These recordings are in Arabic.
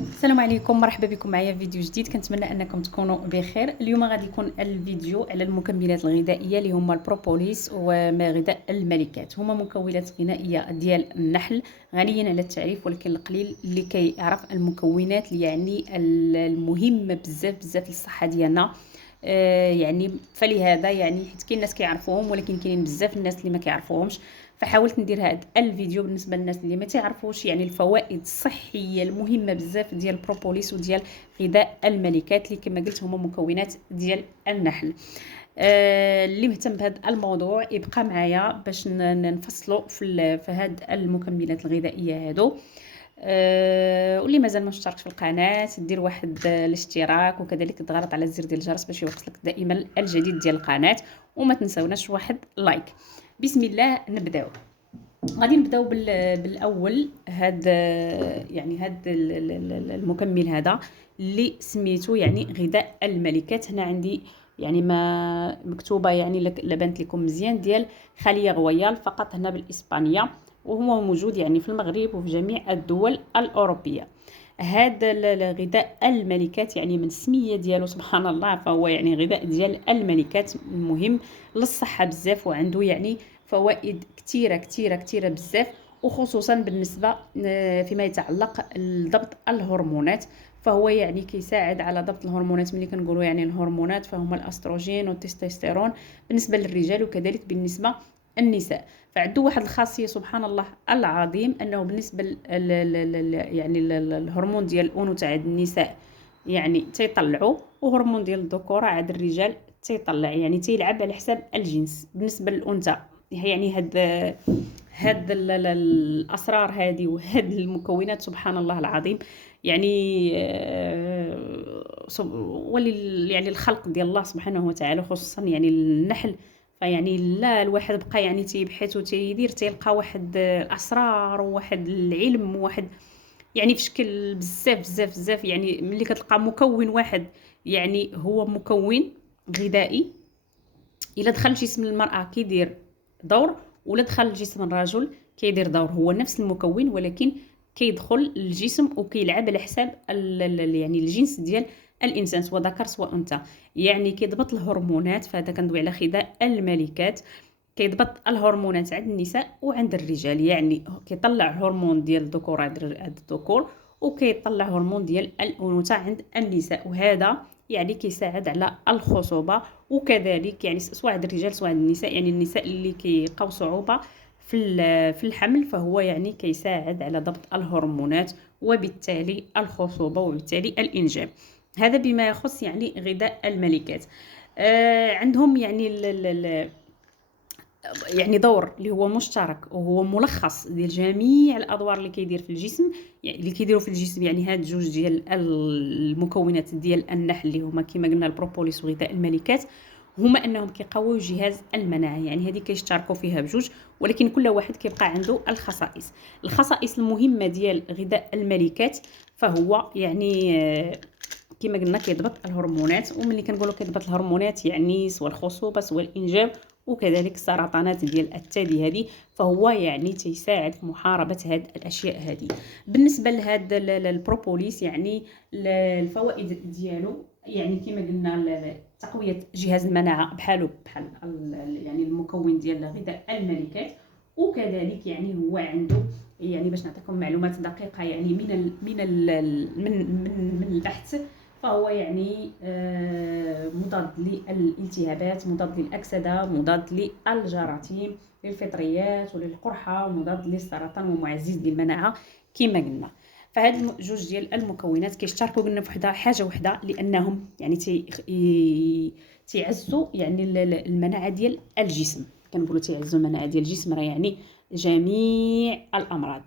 السلام عليكم، مرحبا بكم معايا في فيديو جديد. كنتمنى انكم تكونوا بخير. اليوم غادي يكون الفيديو على المكملات الغذائيه اللي هما البروبوليس وما غذاء الملكات. هما مكونات غذائيه ديال النحل غنيين على التعريف، ولكن القليل اللي كيعرف المكونات اللي يعني المهمه بزاف بزاف للصحه ديالنا. يعني فلهذا يعني حيت كاين ناس كيعرفوهم، ولكن كاينين بزاف الناس اللي ما كيعرفوهمش. فحاولت ندير هذا الفيديو بالنسبه للناس اللي ما تعرفوش يعني الفوائد الصحيه المهمه بزاف ديال البروبوليس وديال غذاء الملكات اللي كما قلت هما مكونات ديال النحل. اللي مهتم بهذا الموضوع يبقى معايا باش نفصلوا في هاد المكملات الغذائيه هادو. واللي مازال ما اشتركش في القناه دير واحد الاشتراك، وكذلك تضغط على الزر ديال الجرس باش يوصلك دائما الجديد ديال القناه، وما تنساوناش واحد لايك. بسم الله نبداو. غادي نبداو بالاول هاد المكمل هذا اللي سميتو يعني غذاء الملكات. هنا عندي يعني ما مكتوبه يعني لبنت لكم مزيان ديال خليه غويال فقط هنا بالاسبانيه، وهو موجود يعني في المغرب وفي جميع الدول الاوروبيه. هذا الغذاء الملكات يعني من السميه ديالو سبحان الله، فهو يعني غذاء ديال الملكات مهم للصحه بزاف، وعنده يعني فوائد كثيره كثيره كثيره بزاف، وخصوصا بالنسبه فيما يتعلق بضبط الهرمونات. فهو يعني كيساعد على ضبط الهرمونات. ملي كنقولوا يعني الهرمونات فهما الاستروجين والتستوستيرون بالنسبه للرجال، وكذلك بالنسبه النساء. فعنده واحد الخاصيه سبحان الله العظيم، انه بالنسبه يعني الهرمون ديال الانوثه عند النساء يعني تيطلعوا، وهرمون ديال الذكوره عند الرجال تيطلع، يعني تيلعب على حساب الجنس. بالنسبه للانثى يعني هاد الاسرار هذه وهاد المكونات سبحان الله العظيم يعني يعني الخلق ديال الله سبحانه وتعالى، خصوصا يعني النحل. فيعني لا الواحد بقى يعني تيبحث وتيدير تيلقى واحد الاسرار وواحد العلم وواحد يعني في شكل بزاف بزاف بزاف. يعني ملي كتلقى مكون واحد يعني هو مكون غذائي، الا دخل جسم المراه كيدير دور، ولا دخل جسم الرجل كيدير دور. هو نفس المكون ولكن كيدخل الجسم وكيلعب على حساب يعني الجنس ديال الانسان، سواء ذكر سواء انثى. يعني كيضبط الهرمونات. فهذا كندوي على غذاء الملكات. كيضبط الهرمونات عند النساء وعند الرجال، يعني كيطلع هرمون ديال الذكور عند الذكور، وكيطلع هرمون ديال الانوثه عند النساء. وهذا يعني كيساعد على الخصوبه، وكذلك يعني سواء عند الرجال سواء عند النساء. يعني النساء اللي كيلقاو صعوبه في الحمل، فهو يعني كيساعد على ضبط الهرمونات وبالتالي الخصوبه وبالتالي الانجاب. هذا بما يخص يعني غذاء الملكات. عندهم يعني يعني دور اللي هو مشترك، وهو ملخص ديال جميع الادوار اللي كيدير في الجسم، يعني اللي كيديروا في الجسم. يعني هاد جوج ديال المكونات ديال النحل اللي هما كما قلنا البروبوليس وغذاء الملكات، هما انهم كيقويو الجهاز المناعي. يعني هذه كيشتركوا فيها بجوج، ولكن كل واحد كيبقى عنده الخصائص المهمه ديال غذاء الملكات. فهو يعني كما قلنا كيضبط الهرمونات. وملي كنقولوا كيضبط الهرمونات يعني سواء الخصوبه سواء الانجاب، وكذلك السرطانات ديال الثدي هذه. فهو يعني تيساعد في محاربه هذه الاشياء هذه. بالنسبه لهذا البروبوليس يعني الفوائد ديالو يعني كما قلنا تقويه جهاز المناعه بحال يعني المكون ديال غذاء الملكات. وكذلك يعني هو عنده يعني باش نعطيكم معلومات دقيقه يعني من البحث. فهو يعني مضاد للالتهابات، مضاد للأكسدة، مضاد للجراثيم، للفطريات وللقرحة، ومضاد للسرطان، ومعزز للمناعة كما قلنا. فهاد جوج ديال المكونات كيشتركوا قلنا في حاجه وحده، لانهم يعني تيعزوا يعني المناعه ديال الجسم. كنقولوا تيعزوا المناعه ديال الجسم راه يعني جميع الامراض.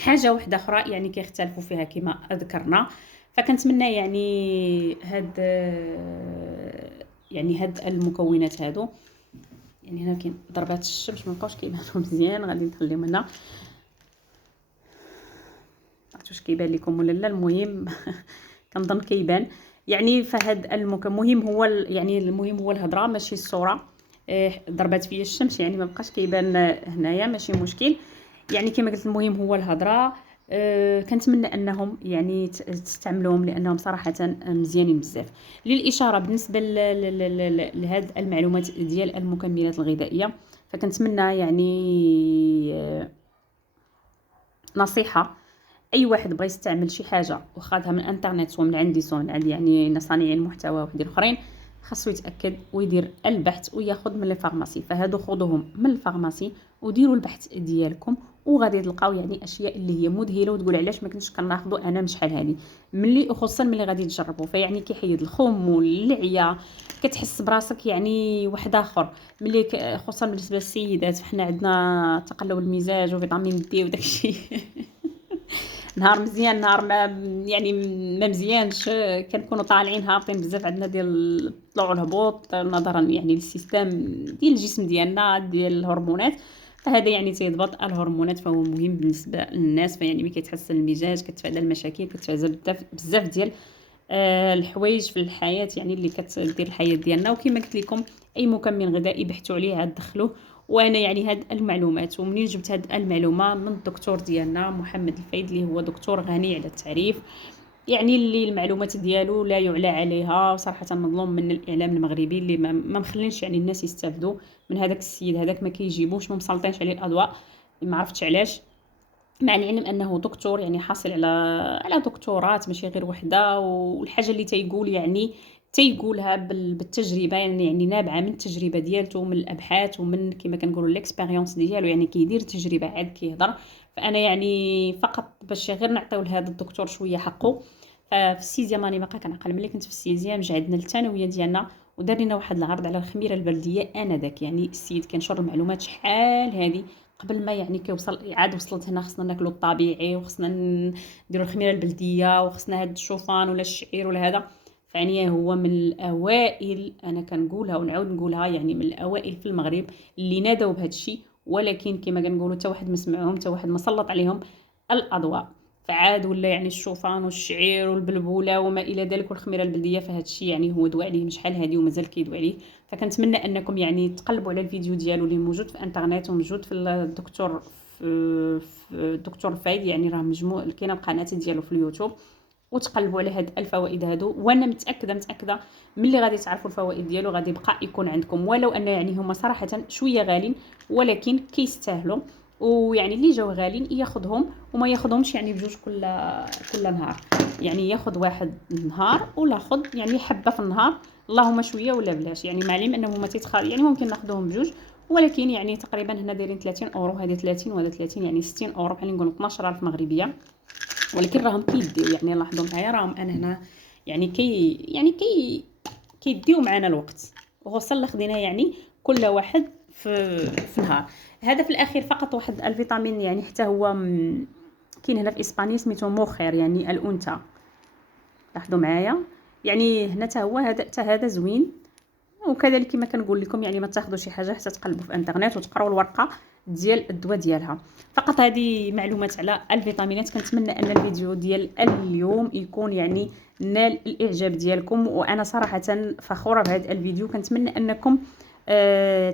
حاجه واحده اخرى يعني كيختلفوا فيها كما ذكرنا. فكنتمنى يعني هاد المكونات هادو. يعني هنا كاين ضربات الشمس ما بقاوش كيبانوا مزيان، غادي نخليهم هنا. عرفتوا واش كيبان لكم ولا لا؟ المهم كنظن كيبان. يعني فهاد المهم هو يعني المهم هو الهضره ماشي الصوره. ضربات فيا الشمس يعني ما بقاش كيبان هنايا، ماشي مشكل. يعني كما قلت المهم هو الهضره. كنتمنى انهم يعني تستعملوهم لانهم صراحه مزيانين بزاف. للاشاره بالنسبه لهاد المعلومات ديال المكملات الغذائيه، فكنتمنى يعني نصيحه، اي واحد بغى يستعمل شي حاجه وخاذها من الانترنت ومن عندي من عند يعني صانعي المحتوى وحدين اخرين، خاصو يتاكد ويدير البحث وياخذ من الفارماسي. فهادو خذوهم من الفارماسي وديروا البحث ديالكم، وغادي تلقاو يعني اشياء اللي هي مذهله وتقول علاش ما كنتش كناخذو انا من شحال هذه، ملي خصوصا ملي غادي تجربوا. فيعني كيحيد الخم والعيا، كتحس براسك يعني واحد اخر. ملي خصوصا بالنسبه للسيدات، فحنا عندنا تقلب المزاج وفيتامين دي وداكشي نهار مزيان نهار ما يعني ما مزيانش، كنكونوا طالعين هابطين بزاف، عندنا ديال الطلوع والهبوط نظرا يعني للسيستم ديال الجسم ديالنا ديال الهرمونات. فهذا يعني تيضبط الهرمونات، فهو مهم بالنسبه للناس. فيعني ملي كيتحسن المزاج كتفادى المشاكل، كتفادى بزاف ديال الحوايج في الحياه يعني اللي كتدير الحياه ديالنا. وكما قلت لكم اي مكمل غذائي بحثوا عليه عاد دخلوه. وانا يعني هاد المعلومات ومنين جبت هاد المعلومه من الدكتور ديالنا محمد الفايد اللي هو دكتور غني على التعريف، يعني اللي المعلومات ديالو لا يعلى عليها، وصراحه مظلوم من الاعلام المغربي اللي ما مخلينش يعني الناس يستافدوا من هذاك السيد هذاك، ما كيجيبوش، ما مسلطينش عليه الاضواء، ما عرفتش علاش، مع العلم انه دكتور يعني حاصل على دكتورات ماشي غير وحده. والحاجه اللي تيقول يعني تيقولها بالتجربه، يعني نابعه من التجربه ديالته، من الابحاث ومن كما كنقولوا الاكسبيريونس ديالو، يعني كيدير تجربه عاد كيهضر. فانا يعني فقط باش غير نعطيو لهذا الدكتور شويه حقه. ففي السيزيام راني باقا كنعقل ملي كنت في السيزيام جا عندنا الثانويه ديالنا ودار لنا واحد العرض على الخميره البلديه انذاك. يعني السيد كينشر المعلومات شحال هذه قبل ما يعني كيوصل عاد وصلت هنا خصنا ناكلو الطبيعي وخصنا نديرو الخميره البلديه وخصنا هاد الشوفان ولا الشعير ولا هذا. فعني هو من الاوائل، انا كنقولها ونعاود نقولها، يعني من الاوائل في المغرب اللي نادوا بهذا الشيء، ولكن كما كنقولوا حتى واحد ما سمعهم، حتى واحد ما سلط عليهم الاضواء. فعاد ولا يعني الشوفان والشعير والبلبوله وما الى ذلك والخميره البلديه. فهاد الشيء يعني هو دوا عليه شحال هذه ومازال كيدوا عليه. فكنتمنى انكم يعني تقلبوا على الفيديو ديالو اللي موجود في الانترنت وموجود في الدكتور في الدكتور فايد، يعني راه مجموع كاينه القناه ديالو في اليوتيوب، وتقلبوا على هاد الفوائد هادو. وانا متاكده ملي غادي تعرفوا الفوائد ديالو غادي يبقى يكون عندكم، ولو ان يعني هما صراحه شويه غالين ولكن كيستاهلوا. ويعني اللي جاو غالين ياخذهم وما ياخذهمش يعني بجوج كل نهار، يعني ياخذ واحد نهار ولا خذ يعني حبه في النهار، اللهم شويه ولا بلاش. يعني معلم انه ما تيتخال يعني ممكن ناخذهم بجوج، ولكن يعني تقريبا هنا دايرين 30 اورو، هذه 30 وهذا 30، يعني 60 اورو بحال نقولوا 12000 مغربيه. ولكن راهم كيديو يعني لاحظوا معايا، راهم انا هنا يعني كيديو معنا الوقت، وصل خدينا يعني كل واحد في نهار. هذا في الاخير فقط واحد الفيتامين، يعني حتى هو كاين هنا في اسبانيا سميتو موخير يعني الانثى، لاحظوا معايا. يعني هنا حتى هذا زوين. وكذلك كما كنقول لكم يعني ما تاخذوا شي حاجه حتى تقلبوا في الانترنت وتقراوا الورقه ديال الدواء ديالها. فقط هذه معلومات على الفيتامينات. كنتمنى ان الفيديو ديال اليوم يكون يعني نال الاعجاب ديالكم، وانا صراحه فخوره بهذا الفيديو. كنتمنى انكم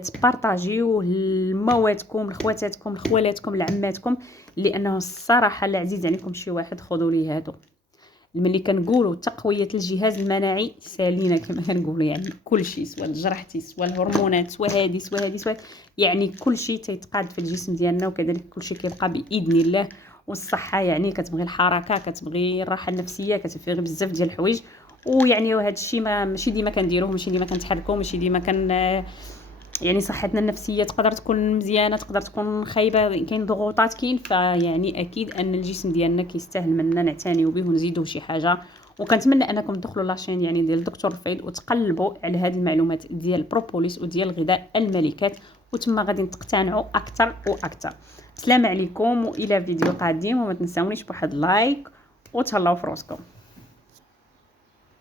تبارطاجيوه لمواتكم لخواتاتكم لخوالاتكم لعماتكم، لانه الصراحه العزيز عليكم شي واحد خذوا ليه هادو. ملي كنقولوا تقويه الجهاز المناعي سالينا كما كنقولوا، يعني كل شيء سواء جرحتي سواء الهرمونات سواء هذه يعني كل شيء تيتقاد في الجسم ديالنا، وكذلك كل شيء كيبقى باذن الله. والصحه يعني كتبغي الحركه، كتبغي الراحه النفسيه، كتبغي بزاف ديال الحوايج. ويعني وهذا الشيء ماشي ديما كنديروه، ماشي ديما كنتحركوا، ماشي ديما يعني صحتنا النفسيه تقدر تكون مزيانه تقدر تكون خايبه، كاين ضغوطات كاين. فيعني اكيد ان الجسم ديالنا كيستاهل مننا نعتنيو به ونزيدوه شي حاجه. وكنتمنى انكم تدخلوا لاشين يعني ديال الدكتور فايد وتقلبوا على هذه المعلومات ديال البروبوليس وديال غذاء الملكات، وتما غادي تقتنعوا اكثر واكثر. السلام عليكم والى فيديو قادم، وما تنساونيش بواحد لايك وتهلاو في راسكم.